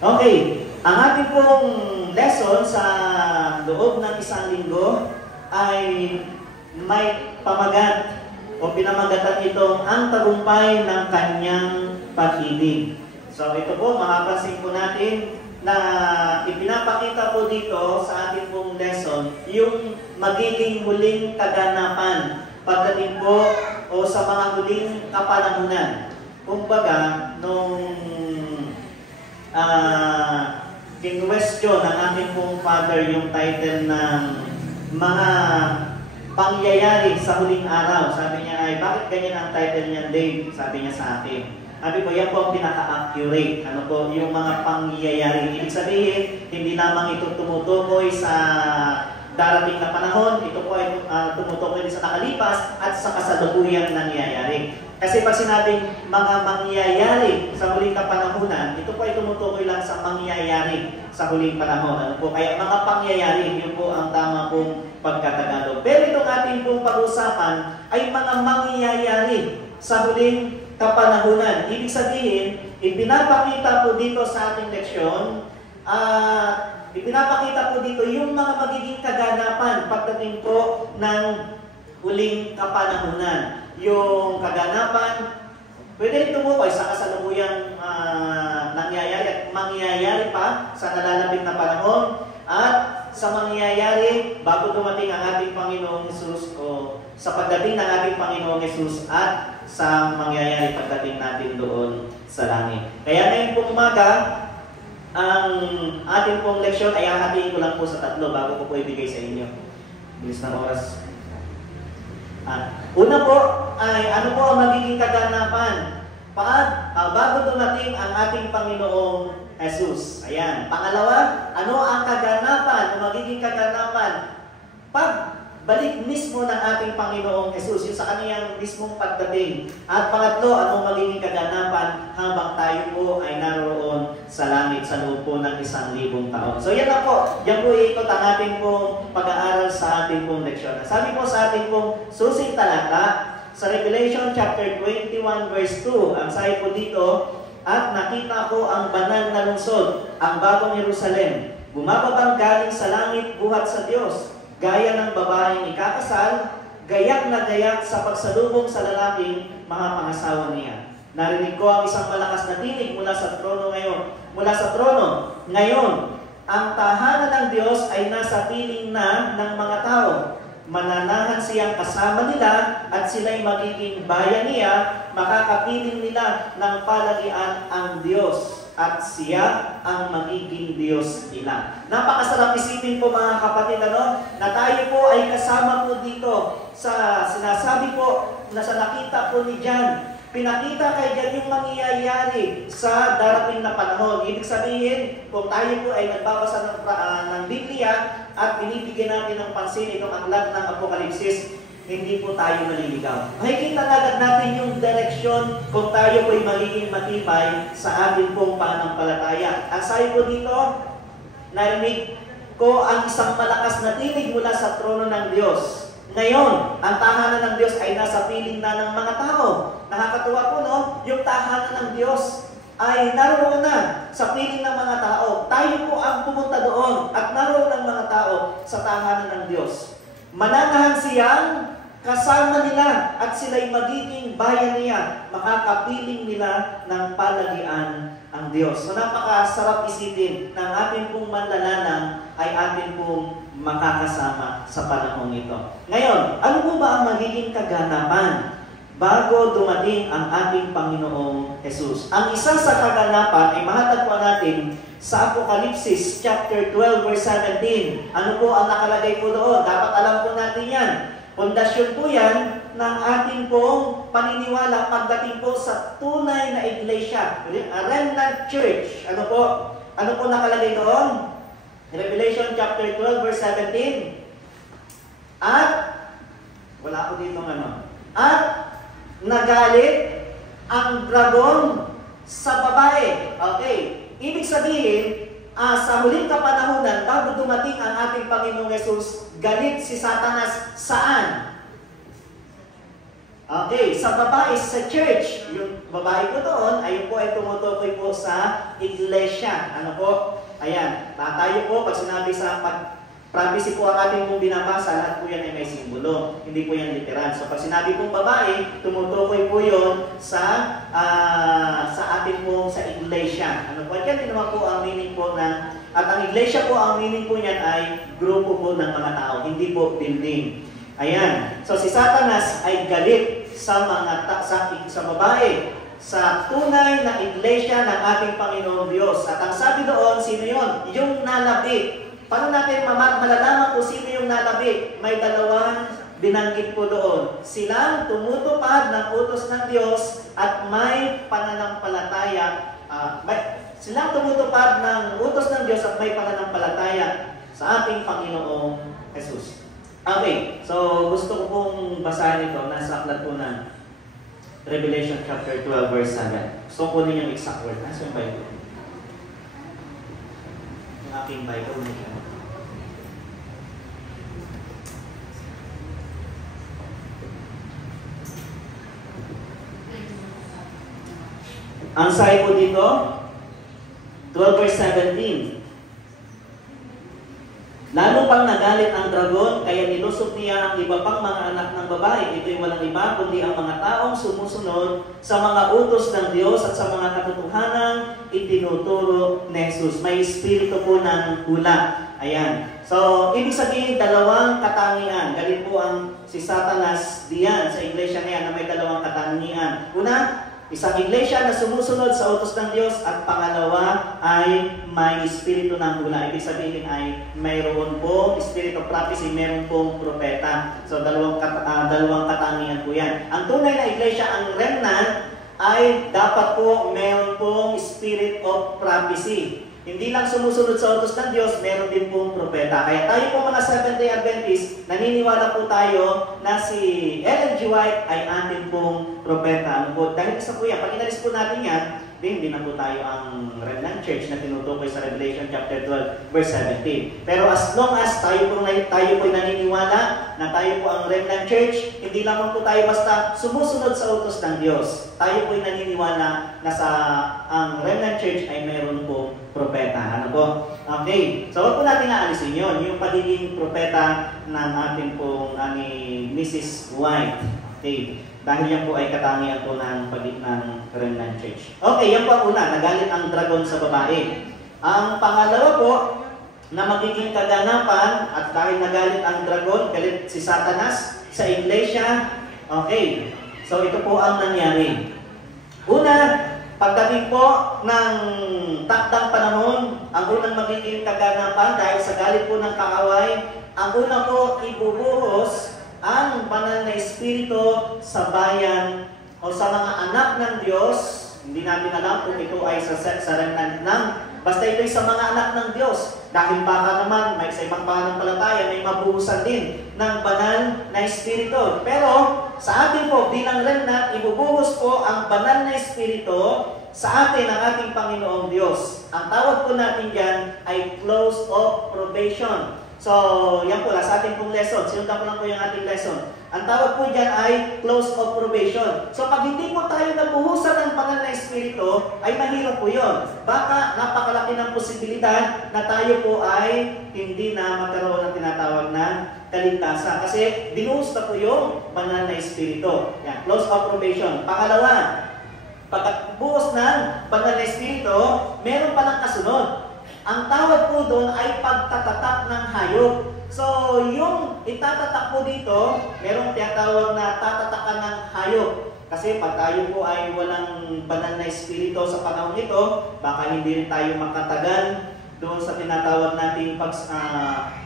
Okay, ang ating pong lesson sa loob ng isang linggo ay may pamagat o pinamagatan itong ang tagumpay ng kanyang pag-ibig. So ito po, makapansin po natin na ipinapakita po dito sa ating pong lesson yung magiging huling kaganapan pagdating po o sa mga huling kapanahunan. Kumbaga, nung kinwestiyon ng ating pong father yung title ng mga pangyayari sa huling araw. Sabi niya ay, bakit ganyan ang title niya, Dave? Sabi niya sa akin. Sabi ko, yan po ang pinaka-accurate. Ano po, yung mga pangyayari. Ibig sabihin, hindi lamang ito tumutukoy sa darating na panahon, ito po ay tumutukoy sa nakalipas at sa kasalukuyang nangyayari. Kasi pag sinabing mga mangyayari sa huling kapanahunan, ito po ay tumutukoy lang sa mangyayari sa huling panahon. Ano po? Kaya mga pangyayari, yun po ang tama pong pagkatagalog. Pero itong ating pong pag-usapan ay mga mangyayari sa huling kapanahunan. Ibig sabihin, ipinapakita po dito sa ating leksyon, ipinapakita po dito yung mga magiging kaganapan pagdating po ng huling kapanahunan. Yung kaganapan, pwede rin tumukoy sa kasalukuyang nangyayari at mangyayari pa sa nalalapit na panahon at sa mangyayari bago dumating ang ating Panginoong Hesus o sa pagdating ng ating Panginoong Hesus at sa mangyayari pagdating natin doon sa langit. Kaya ngayon pong umaga, ang ating pong leksyon ay hahatiin ko lang po sa tatlo bago ko po ibigay sa inyo. Bilis ng oras. Una po ay ano po ang magiging kaganapan bago dumating ang ating Panginoong Jesus. Ayan. Pangalawa, ano ang kaganapan o magiging kaganapan pagbalik mismo ng ating Panginoong Jesus, yung sa kaniyang mismong pagdating. At pangatlo, anong magiging kaganapan habang tayo po ay naroon sa langit sa loob po ng 1,000 taon. So yan lang po. Yan po ikot ang ating pong pag-aaral sa ating pong leksyon. Sabi po sa ating pong susing talata, sa Revelation chapter 21 verse 2, ang sabi po dito, at nakita ko ang banal na lungsod, ang bagong Jerusalem, bumababang galing sa langit buhat sa Diyos, gaya ng babaeng ikakasal, gayak na gayak sa pagsalubong sa lalaking mga pangasawa niya. Narinig ko ang isang malakas na tinig mula sa trono ngayon. Mula sa trono, ngayon, ang tahanan ng Diyos ay nasa piling na ng mga tao. Mananahan siyang kasama nila at sila'y magiging bayan niya, makakapiling nila ng palagian ang Diyos at siya ang magiging Diyos nila. Napakasarap isipin po mga kapatid, na tayo po ay kasama po dito sa sinasabi po na sa nakita po ni John. Pinakita kay John yung mangyayari sa darating na panahon. Ibig sabihin, kung tayo po ay nagbabasa ng Biblia at binibigyan natin ng pansin itong aklat ng Apokalipsis, hindi po tayo maliligaw. Makikita agad natin yung direksyon kung tayo po ay magiging matibay sa ating pong pananampalataya. Ang sabi po dito, narinig ko ang isang malakas na tinig mula sa trono ng Diyos. Ngayon, ang tahanan ng Diyos ay nasa piling na ng mga tao. Nakakatuwa po, no? Yung tahanan ng Diyos ay naroon na sa piling ng mga tao. Tayo po ang pumunta doon at naroon ang mga tao sa tahanan ng Diyos. Mananahan siyang kasama nila at sila'y magiging bayan niya. Makakapiling nila ng palagian ang Diyos. So napakasarap isipin ng ating pong manlalalang ay ating pong makakasama sa panahong ito. Ngayon, ano po ba ang magiging kaganapan bago dumating ang ating Panginoong Jesus? Ang isa sa kaganapan ay mahatagpuan natin sa Apokalipsis chapter 12 verse 17. Ano po ang nakalagay po doon? Dapat alam po natin yan. Pundasyon po yan ng ating pong paniniwala pagdating po sa tunay na iglesia, a remnant church. Ano po nakalagay doon? Revelation chapter 12 verse 17. At wala ko dito at nagalit ang dragon sa babae. Okay. Ibig sabihin, sa huling kapanahunan, bago dumating ang ating Panginoong Yesus, galit si Satanas saan? Okay, sa babae sa church, yung babae ko doon, ayun po ay tumutukoy po sa iglesia. Ano po? Ayan, tayo po, pag sinabi sa prophecy po ang ating pong binabasa, lahat po yan ay may simbolo. Hindi po yan literal. So pag sinabi pong babae, tumutukoy po yun sa ating pong sa iglesia. Ano po? At yan din naman po ang meaning po ng, at ang iglesia po, ang meaning po niyan ay grupo po ng mga tao, hindi po building. Ayan. So si Satanas ay galit sa mga sa babae, sa tunay na iglesia ng ating Panginoong Diyos. At ang sabi doon, sino yun? Yung nalabi. Paano natin malalaman kung sino yung nalabi? May dalawang binanggit po doon. Silang tumutupad ng utos ng Diyos at may pananampalataya. Silang tumutupad ng utos ng Diyos at may pananampalataya sa ating Panginoong Jesus. Okay, so gusto ko pong basahin ito. Nasa aklat po ng Revelation chapter 12 verse 7. Gusto ko kunin yung exact word. Nasa yung Bible? Yung aking Bible. Ang sabi po dito, 12 verse 17. Lalo pang nagalit ang dragon, kaya nilusog niya ang iba pang mga anak ng babae. Ito'y walang iba, kundi ang mga taong sumusunod sa mga utos ng Diyos at sa mga katotohanan itinuturo ni Jesus. May espiritu po ng hula. Ayan. So, ibig sabihin, dalawang katangian. Galit po ang si Satanas diyan sa iglesia na yan na may dalawang katangian. Una, isang iglesia na sumusunod sa utos ng Diyos at pangalawa ay may espiritu ng hula. Ibig sabihin ay mayroon po spirit of prophecy, mayroon pong propeta. So dalawang katangian po yan. Ang tunay na iglesia, ang remnant, ay dapat po mayroon pong spirit of prophecy. Hindi lang sumusunod sa utos ng Diyos, meron din pong propeta. Kaya tayo po mga Seventh-day Adventists, naniniwala po tayo na si Ellen G. White ay atin pong propeta. Ano po? Dahil isa po yan, pag inalis po natin yan, hindi na po tayo ang remnant church na tinutukoy sa Revelation chapter 12 verse 17. Pero as long as tayo po naniniwala na tayo po ang remnant church, hindi lamang po tayo basta sumusunod sa utos ng Diyos. Tayo po naniniwala na ang remnant church ay mayroon po propeta. Ano po? Okay. So wag po natin naalisin yun, yung pagiging propeta ng ating pong ni Mrs. White. Okay. Dahil yan po ay katangian po ng remnant church. Okay, yan po ang una, nagalit ang dragon sa babae. Ang pangalawa po, na magiging kaganapan, at dahil nagalit ang dragon, galit si Satanas sa iglesia. Okay, so ito po ang nangyari. Una, pagdating po ng takdang panahon, ang unang magiging kaganapan dahil sa galit po ng kaaway, ang una po ibubuhos ang banal na espiritu sa bayan o sa mga anak ng Diyos. Hindi natin alam kung ito ay sa remnant ng, basta ito ay sa mga anak ng Diyos. Dahil baka naman may sa ibang pananampalataya may mabuhusan din ng banal na espiritu. Pero sa atin po bilang remnant, ibubuhos po ang banal na espiritu sa atin ang ating Panginoong Diyos. Ang tawag po natin dyan ay close of probation. So, yan po, sa ating pong lesson. Sinundan ko lang po yung ating lesson. Ang tawag po dyan ay close of probation. So, pag hindi po tayo nabuhusan ng banal na espiritu, ay mahirap po yun. Baka napakalaki ng posibilidad na tayo po ay hindi na magkaroon ng tinatawag na kaligtasan. Kasi binuhos na po yung banal na espiritu. Yan, close of probation. Pangalawa, pagbuhos ng banal na espiritu, meron pa ng kasunod. Ang tawag po doon ay pagtatatak ng hayop. So, yung itatatak po dito, merong tinatawag na tatatakan ng hayop. Kasi pag tayo po ay walang banal na espiritu sa panahon ito, baka hindi rin tayo makatagal doon sa tinatawag nating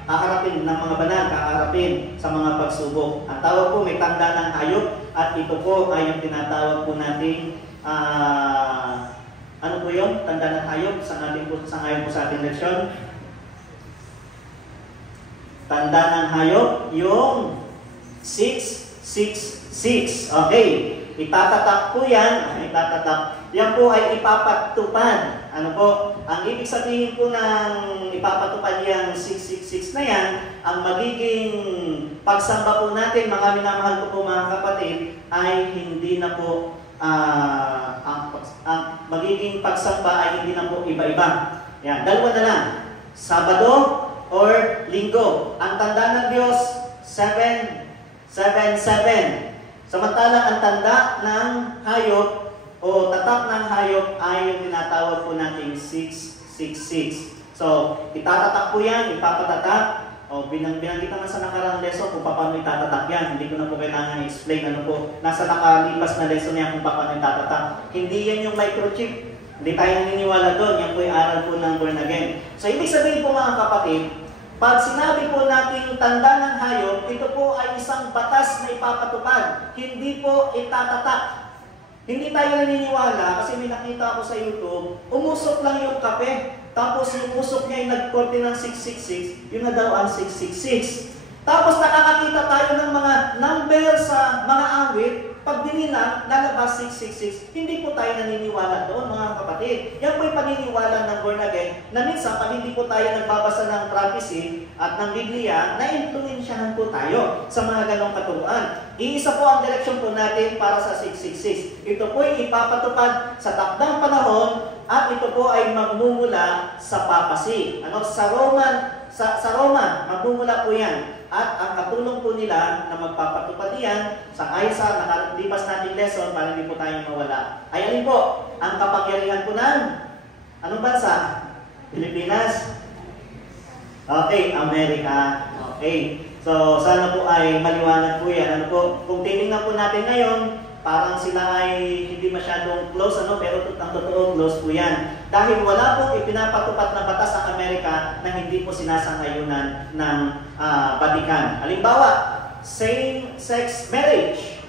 kaharapin ng mga banal, kaharapin sa mga pagsubok. Ang tawag po may tanda ng hayop at ito po ay yung tinatawag po nating ano po yun? Tanda ng hayop sa ating po sa ngayon po sa ating leksyon. Tanda ng hayop, yung 666. Okay. Itatatak po yan. Itatatak. Yan po ay ipapatupad. Ano po? ang ibig sabihin po ng ipapatupad yung 666 na yan, ang magiging pagsamba po natin, mga minamahal ko po mga kapatid, ay hindi na po, ang magiging pagsamba ay hindi na po iba-iba. Yan, dalawa na lang, Sabado or Linggo. Ang tanda ng Diyos, 777. Samantalang ang tanda ng hayop o tatak ng hayop ay yung tinatawag po natin 666. So, itatatak po yan, ipapatatak. O, binanggit naman sa nakarang lesson kung paano itatatak yan. Hindi ko na po kailangan i-explain ano po. Nasa nakalipas na lesson yan kung paano itatatak. Hindi yan yung microchip. Hindi tayo naniniwala doon. Yan po yung aral po ng born again. So, ibig sabihin po mga kapatid, pag sinabi po natin tanda ng hayop, ito po ay isang batas na ipapatupad. Hindi po itatatak. Hindi tayo naniniwala kasi may nakita ako sa YouTube, umusok lang yung kape, tapos yung usok niya ay nagkorte ng 666, yun na daw ang 666. Tapos nakakakita tayo ng mga number sa mga awit, pag dinilang, lalabas 666. Hindi po tayo naniniwala doon mga kapatid. Yan po yung paniniwala ng born again, na minsan pag hindi po tayo nagbabasa ng prophecy at ng Biblia, na-influensyahan po tayo sa mga ganong katuruan. Iisa po ang direksyon po natin para sa 666. Ito po ay ipapatupad sa takdang panahon at ito po ay magmumula sa papacy. Sa Roma, magmumula po yan. At ang katulong po nila na magpapatupad yan, sa ayon sa nakalipas nating lesson, para hindi po tayo mawala, ay alin po? Ang kapangyarihan po ng anong bansa? Pilipinas? Okay, Amerika. Okay. So, sana po ay maliwanag po yan. Ano po? Kung tinignan po natin ngayon, parang sila ay hindi masyadong close, pero ang totoo close po yan. Dahil wala pong ipinapatupad na batas ang Amerika na hindi po sinasangayunan ng Vatican. Halimbawa, same-sex marriage.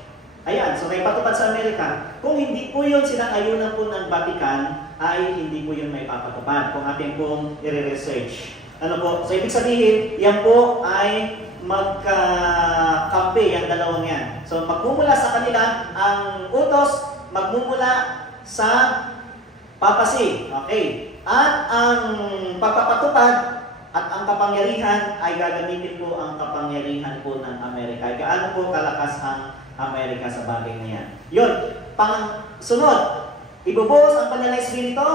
Ayan, so may patupad sa Amerika. Kung hindi po yun sinangayunan po ng Vatican, ay hindi po yun may papatupad kung ating pong i-research. Ano po? So, ibig sabihin, yan po ay magkakampi, ang dalawang yan. So, magmumula sa kanila, ang utos, magmumula sa papacy. Okay. At ang pagpapatupad at ang kapangyarihan ay gagamitin po ang kapangyarihan po ng Amerika. Gaano po kalakas ang Amerika sa bagay na yan. Yun. Sunod, ibubuhos ang banal na Espiritu.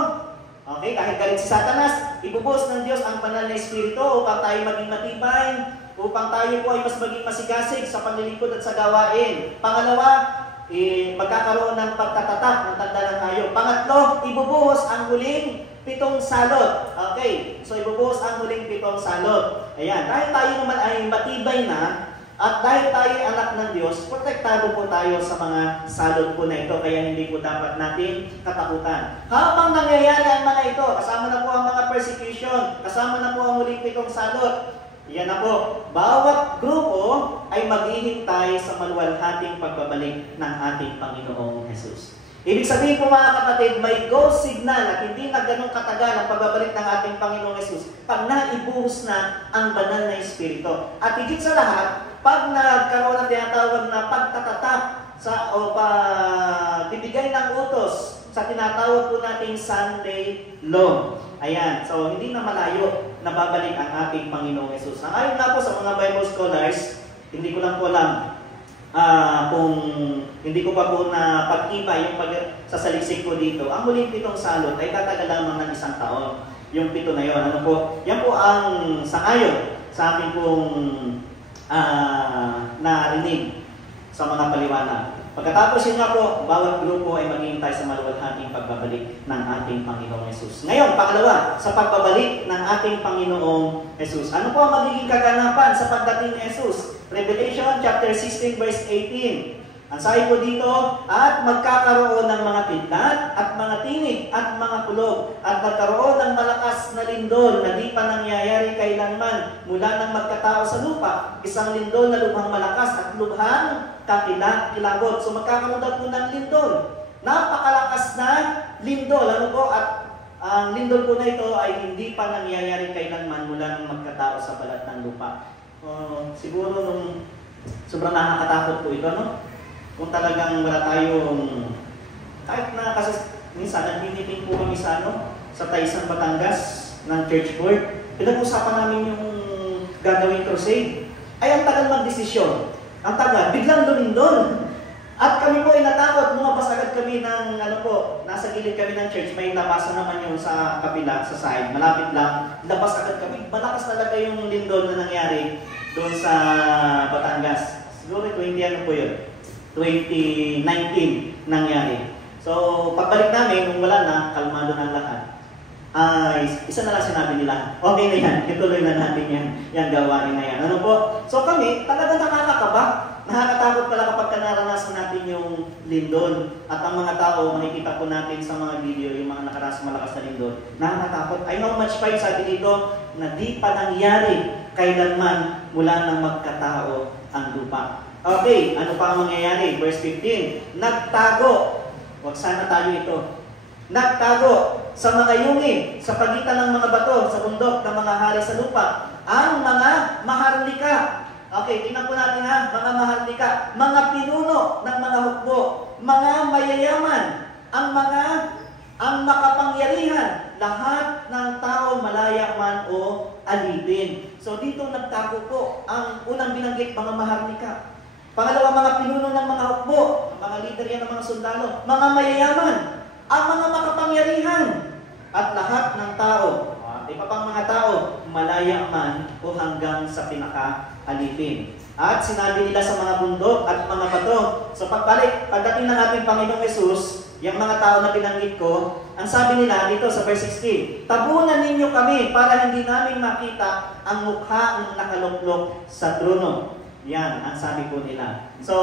Okay, kahit galit si Satanas, ibubuhos ng Diyos ang banal na Espiritu upang tayo maging matibay, upang tayo po ay mas maging masigasig sa paglilingkod at sa gawain. Pangalawa, magkakaroon ng pagtatatak ng tanda ng hayop. Pangatlo, ibubuhos ang huling 7 salot. Okay, so ibubuhos ang huling 7 salot. Ayan, dahil tayo naman ay matibay na, at dahil tayo ay anak ng Diyos, protektado po tayo sa mga salot po na ito, kaya hindi po dapat natin katakutan. Habang nangyayari ang mga ito, kasama na po ang mga persecution, kasama na po ang huling 7 salot, yan na po, bawat grupo ay maghihintay sa maluwalhating pagbabalik ng ating Panginoong Jesus. Ibig sabihin po mga kapatid, may go signal at hindi na ganun katagal ang pagbabalik ng ating Panginoong Jesus pag naibuhos na ang banal na Espiritu. At higit sa lahat, pag nagkaroon ng tinatawag na pagtatatak o bibigay ng utos sa tinatawag po nating Sunday Law. Ayan, so hindi na malayo na babalik ang ating Panginoong Jesus. Ayon nga po sa mga Bible scholars, hindi ko lang po alam kung hindi ko pa po na pag-iba yung pagsasaliksik ko dito. Ang huling 7 salot ay tatagal lamang ng 1 taon. Yung 7 na yun. Ano po? Yan po ang sangayon sa akin pong narinig sa mga paliwanag. Pagkatapos yun nga po, bawat grupo ay maghihintay sa maluwalhating pagbabalik ng ating Panginoong Jesus. Ngayon, pangalawa, sa pagbabalik ng ating Panginoong Jesus. Ano po ang magiging kaganapan sa pagdating ni Jesus? Revelation chapter 16 verse 18. Ang sabi po dito, at magkakaroon ng mga kidlat at mga tinig at mga kulog at magkaroon ng malakas na lindol na di pa nangyayari kailanman mula nang magkatao sa lupa. Isang lindol na lubhang malakas at lubhang kilabot. So magkakaroon daw po ng lindol. Napakalakas na lindol. Ano po? At ang lindol po na ito ay hindi pa nangyayari kailanman mula nang magkatao sa balat ng lupa. Siguro nung sobrang nakakatakot po ito, no? Kung talagang wala tayong, kahit na kasi minsan nag-meeting po kami sa sa Taysan, Batangas, ng church board. Pinag-usapan namin yung gagawing crusade. Ay, ang tagal mag-desisyon. Ang tagal, biglang lumindol. At kami po ay natakot, lumabas agad kami ng, nasa gilid kami ng church, may labasan naman yung sa kabila, sa side, malapit lang, labas agad kami. Malakas talaga yung lindol na nangyari doon sa Batangas. Siguro 2019 nangyari. So, pagbalik namin, nung wala na, kalmado na ang lahat. Isa na lang sinabi nila, okay na yan, ituloy na natin yan gawain na yan. Ano po? So kami, talaga nakakakaba. Nakakatakot pala kapag naranasan natin yung lindol. At ang mga tao, makikita po natin sa mga video, yung mga nakaranas malakas na lindol. Nakakatakot. I know much pa yung sabi dito, na di pa nangyari kailanman mula nang magkatao ang lupa. Okay, ano pa ang mangyayari? Verse 15, nagtago. Huwag sana tayo ito. Nagtago sa mga yungin, sa pagitan ng mga bato, sa bundok ng mga hari sa lupa, ang mga maharlika. Okay, tingnan po natin mga maharlika, mga pinuno ng mga hukbo, mga mayayaman, ang makapangyarihan, lahat ng tao malaya man o alipin. So dito nagtago po, ang unang binanggit, mga maharlika. Pangalawa, mga pinuno ng mga hukbo, mga leader yan ng mga sundalo, mga mayayaman, ang mga makapangyarihan, at lahat ng tao, iba pang mga tao, malaya man o hanggang sa pinaka-alipin. At sinabi nila sa mga bundok at mga bato, sa pagdating ng ating Panginoong Yesus, yung mga tao na binanggit ko, ang sabi nila dito sa verse 16, tabunan ninyo kami para hindi namin makita ang mukha ng nakaluklok sa trono. Yan, ang sabi po nila. So,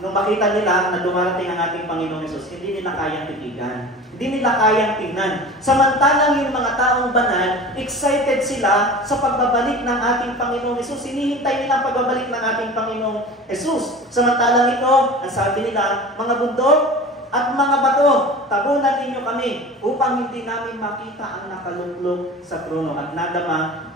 nung makita nila na dumarating ang ating Panginoong Yesus, hindi nila kayang titigan. Hindi nila kayang tingnan. Samantalang yung mga taong banal, excited sila sa pagbabalik ng ating Panginoong Yesus. Hinihintay nila ang pagbabalik ng ating Panginoong Yesus. Samantalang ito, ang sabi nila, mga bundok at mga bato, tabunan ninyo kami upang hindi namin makita ang nakaluklok sa trono at nadama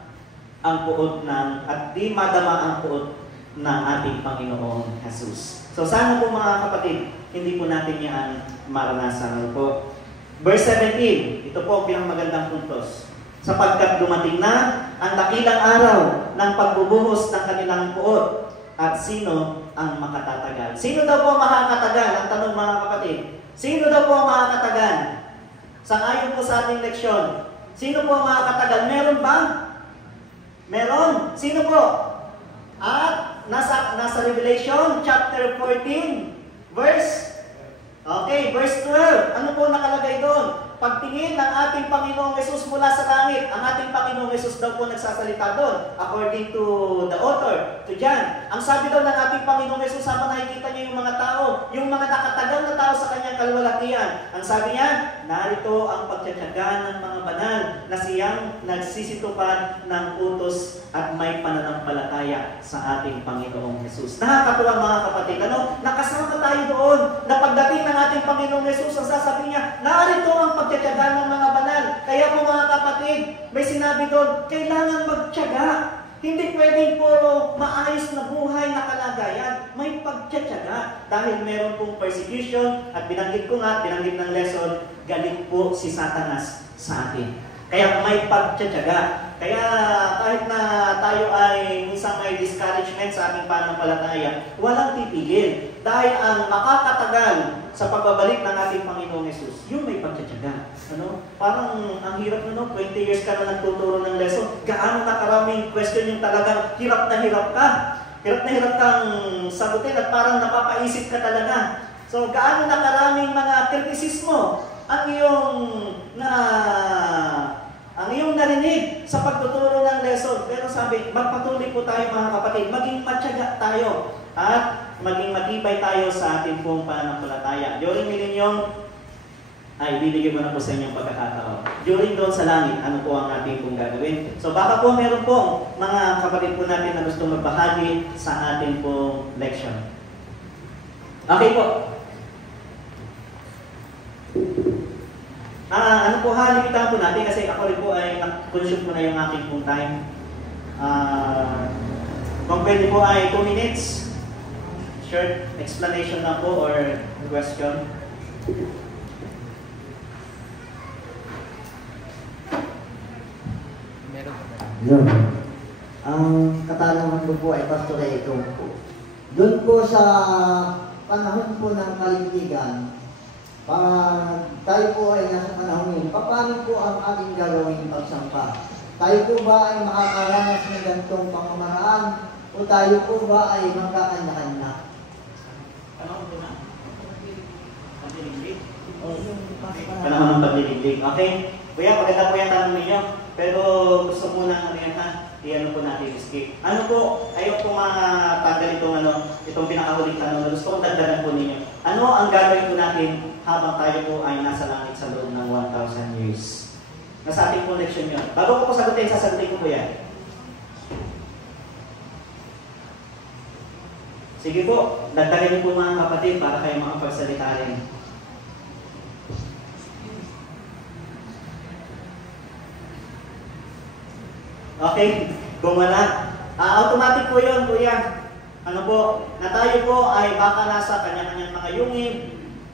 ang puot at di madama ang puot ng ating Panginoong Jesus. So sana po mga kapatid, hindi po natin yan maranasan po. Verse 17, ito po ang pinamagandang puntos. Sapagkat dumating na ang dakilang araw ng pagbubuhos ng kanilang puot, at sino ang makatatagal? Sino daw po makakatagal? Ang tanong mga kapatid, sino daw po makakatagal? Sangayon po sa ating leksyon, sino po makakatagal? Meron ba? Meron. Sino po? At nasa Revelation chapter 14, verse 12. Ano po nakalagay doon? Pagtingin ng ating Panginoong Yesus mula sa langit, ang ating Panginoong Yesus daw po nagsasalita doon, according to the author, to John. Ang sabi daw ng ating Panginoong Yesus, habang nakikita niya yung mga tao, yung mga nakatagal na tao sa kanyang kalwalatian, ang sabi niya, narito ang pagtsatsaga ng mga banal na siyang nagsisitupad ng utos at may pananampalataya sa ating Panginoong Yesus. Nakakatuwa mga kapatid, nakasama tayo doon na pagdating ng ating Panginoong Yesus, ang sasabihin niya, narito ang pagtsatsaga ng mga banal. Kaya po mga kapatid, may sinabi doon, kailangan magtsaga. Hindi pwedeng puro maayos na buhay na kalagayan. May pagtsatsaga. Dahil meron pong persecution, at binanggit ng lesson, galit po si Satanas sa atin. Kaya may pagtsatsaga. Kaya kahit na tayo ay minsan may discouragement sa ating pananampalataya, walang titigil. Dahil ang makakatagal sa pagbabalik ng ating Panginoong Yesus, yung may pagtsatsaga. Parang ang hirap 20 years ka na nagtuturo ng lesson, gaano na karaming question yung talagang hirap na hirap ka. Hirap na hirap kang sagutin at parang napapaisip ka talaga. So gaano na karaming mga kritisismo ang iyong narinig sa pagtuturo ng lesson. Pero sabi, magpatuloy po tayo mga kapatid, maging matyaga tayo at maging matibay tayo sa ating pong pananampalataya. During millennium, bibigyan ko na po sa inyong pagkakataon. During doon sa langit, ano po ang ating pong gagawin? So baka po meron po mga kapatid po natin na gusto magbahagi sa ating pong lection. Okay po. Limitan po natin kasi ako rin po ay consume ko na yung aking pong time. Kung pwede po ay 2 minutes, short explanation na po or question. Yun. Ang katanungan ko po ay Pastor Eko po. Doon po sa panahon po ng kaligtigan, pag tayo po ay nasa panahon yun, paano po ang ating gagawin pagsampa? Tayo po ba ay makakaranas ng ganitong pamamaraan o tayo po ba ay magkakanya-kanya? Panahon ko na. Pagliliglig. Panahon ng pagliliglig. Okay. Kuya, maganda po yung tanong ninyo. Pero gusto ko na i-ano po natin, skip. Ano po, ayaw po matanggal itong pinakahuling tanong na gusto kong dagdagan po ninyo. Ano ang gagawin po natin habang tayo po ay nasa langit sa loob ng 1,000 years? Nasa ating po leksyon yun. Bago ko po sagutin, sasagutin ko po yan. Sige po, dagdagan niyo po mga kapatid para kayo makapagsalita rin. Okay, kung wala. Automatic po yun, kuya. Ano po, na tayo po ay baka nasa kanya-kanyang mga yungib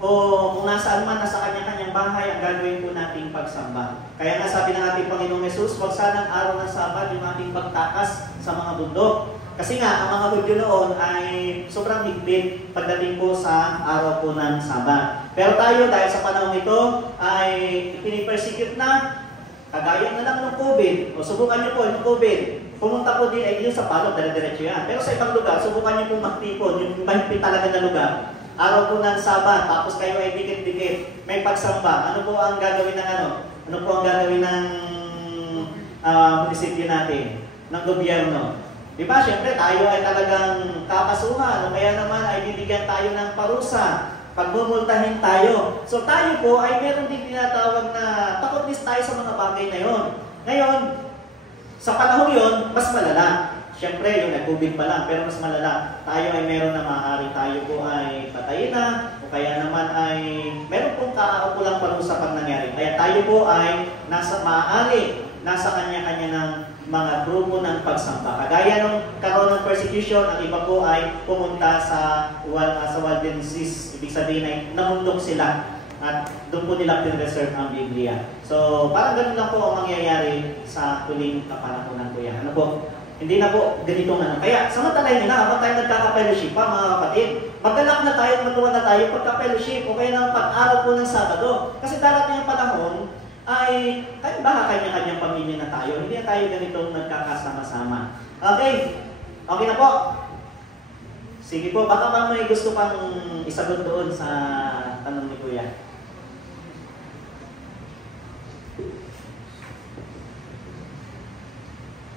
o kung nasaan man nasa kanya-kanyang bahay, ang gagawin po nating pagsamba. Kaya nga sabi ng ating Panginoong Yesus, huwag sanang araw ng Sabat yung ating pagtakas sa mga bundok. Kasi nga, ang mga Hudyo noon ay sobrang higpit pagdating po sa araw po ng Sabat. Pero tayo, dahil sa panahon ito, ay pinipersecute na. Kagaya na lang ng COVID. O subukan niyo po yung COVID. Pumunta po din ay yung sa Palog, dire-diretso yan. Pero sa ibang lugar, subukan niyo po magtipon, yung mahigpit talaga na lugar. Araw po ng Sabat, tapos kayo ay dikit-dikit. May pagsamba. Ano po ang gagawin ng Ano po ang gagawin ng munisipyo natin? Ng gobyerno? Di ba? Siyempre, tayo ay talagang kakasuhan. O kaya naman ay bibigyan tayo ng parusa. Pagmumultahin tayo. So tayo po ay meron din tinatawag na takot-list tayo sa mga bagay na yon. Ngayon, sa panahon yon, mas malala. Siyempre, yung nag-COVID pa lang, pero mas malala. Tayo ay meron na maaari tayo po ay patayin na, o kaya naman ay meron pong kakaukulang parusa pag nangyari. Kaya tayo po ay nasa kanya-kanya ng mga grupo ng pagsamba. Kagaya ng karoon ng persecution, ang iba po ay pumunta sa wilderness. Ibig sabihin ay namundok sila at doon po nila pinreserve ang Biblia. So, parang ganun lang po ang mangyayari sa huling kapanahonan po yan. Ano po? Hindi na po ganitong Kaya, samantalahin nyo na, habang tayo nagkaka-fellowship pa, mga kapatid, maggalak na tayo at magawa na tayo pagka-fellowship o kaya ng pag-araw po ng Sabado. Kasi darating ang panahon, ay kahit baka kanya-kanyang pamilya na tayo, hindi na tayo ganitong nagkakasama-sama. Okay? Okay na po? Sige po, baka pa may gusto pang isagot doon sa tanong ni Kuya.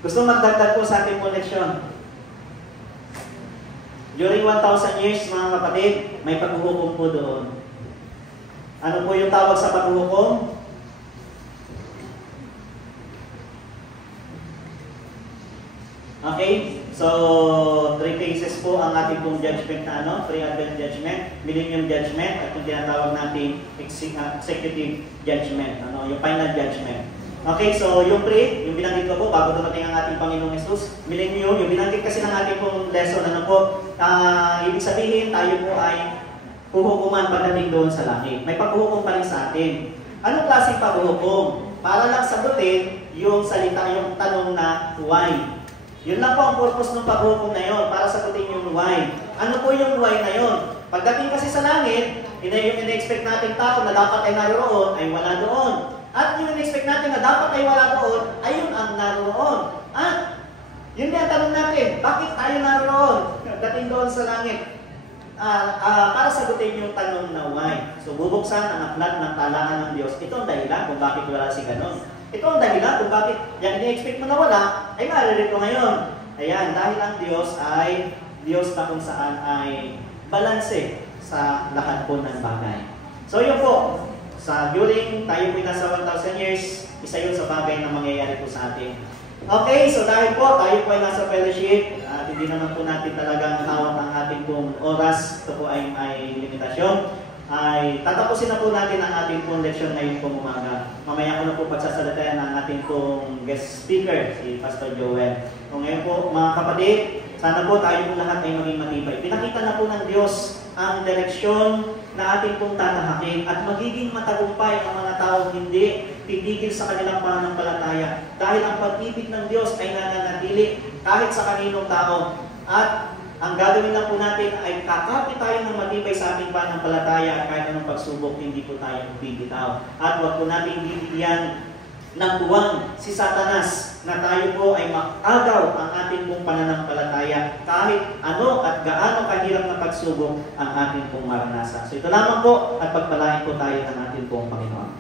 Gusto magdagdag po sa ating koleksyon. During 1,000 years, mga kapatid, may paghuhukom po doon. Ano po yung tawag sa paghuhukom? Okay? So, 3 phases po ang ating pong judgment na pre-advent judgment, millennium judgment, at yung tinatawag natin executive judgment, yung final judgment. Okay, so yung pre, yung binanggit ko po, bago dumating ang ating Panginoong Yesus, millennium, yung binanggit kasi ng ating pong lesson, ibig sabihin, tayo po ay huhukuman pagdating doon sa langit. May paghuhukom pa rin sa atin. Anong klaseng paghuhukom? Para lang sagutin yung salita, yung tanong na why. Yun lang po ang purpose ng paghukom na yon, para sagutin yung why. Ano po yung why na yon? Pagdating kasi sa langit, yung ina-expect natin tao na dapat ay naroon, ay wala doon. At yung ina-expect natin na dapat ay wala doon, ay yun ang naroon. At yun nga tanong natin, bakit tayo naroon? Dating doon sa langit. Para sagutin yung tanong na why. So bubuksan ang aklat ng talaan ng Diyos. Ito ang dahilan kung bakit wala si ganon. Ito ang dahilan kung bakit yung ini-expect mo na wala, ay maririto ngayon. Ayan, dahil ang Diyos ay Diyos na kung saan ay balanse sa lahat po ng bagay. So yun po, during tayo po nasa 1,000 years, isa yun sa bagay na mangyayari po sa atin. Okay, so dahil po tayo po ay nasa fellowship, at hindi naman po natin talagang hawak ang ating pong oras, ito po ay limitasyon, ay tatapusin na po natin ang ating pong leksyon ngayon pong umaga. Mamaya ko na po pagsasalitayan ang ating pong guest speaker, si Pastor Joel. So ngayon po mga kapatid, sana po tayo po lahat ay maging matibay. Pinakita na po ng Diyos ang direksyon na ating pong tatahakin at magiging matagumpay ang mga taong hindi titigil sa kanilang pananampalataya. Dahil ang pag-ibig ng Diyos ay nananatili kahit sa kaninong tao. At ang gagawin lang po natin ay kakapit tayo ng matibay sa ating pananampalataya at kahit anong pagsubok, hindi po tayo bibitaw. At huwag po natin bibigyan ng buwang si Satanas na tayo po ay makagaw ang ating pong pananampalataya kahit ano at gaano kahirap na pagsubok ang ating pong maranasan. So ito lamang po at pagpalain po tayo ng ating pong Panginoon.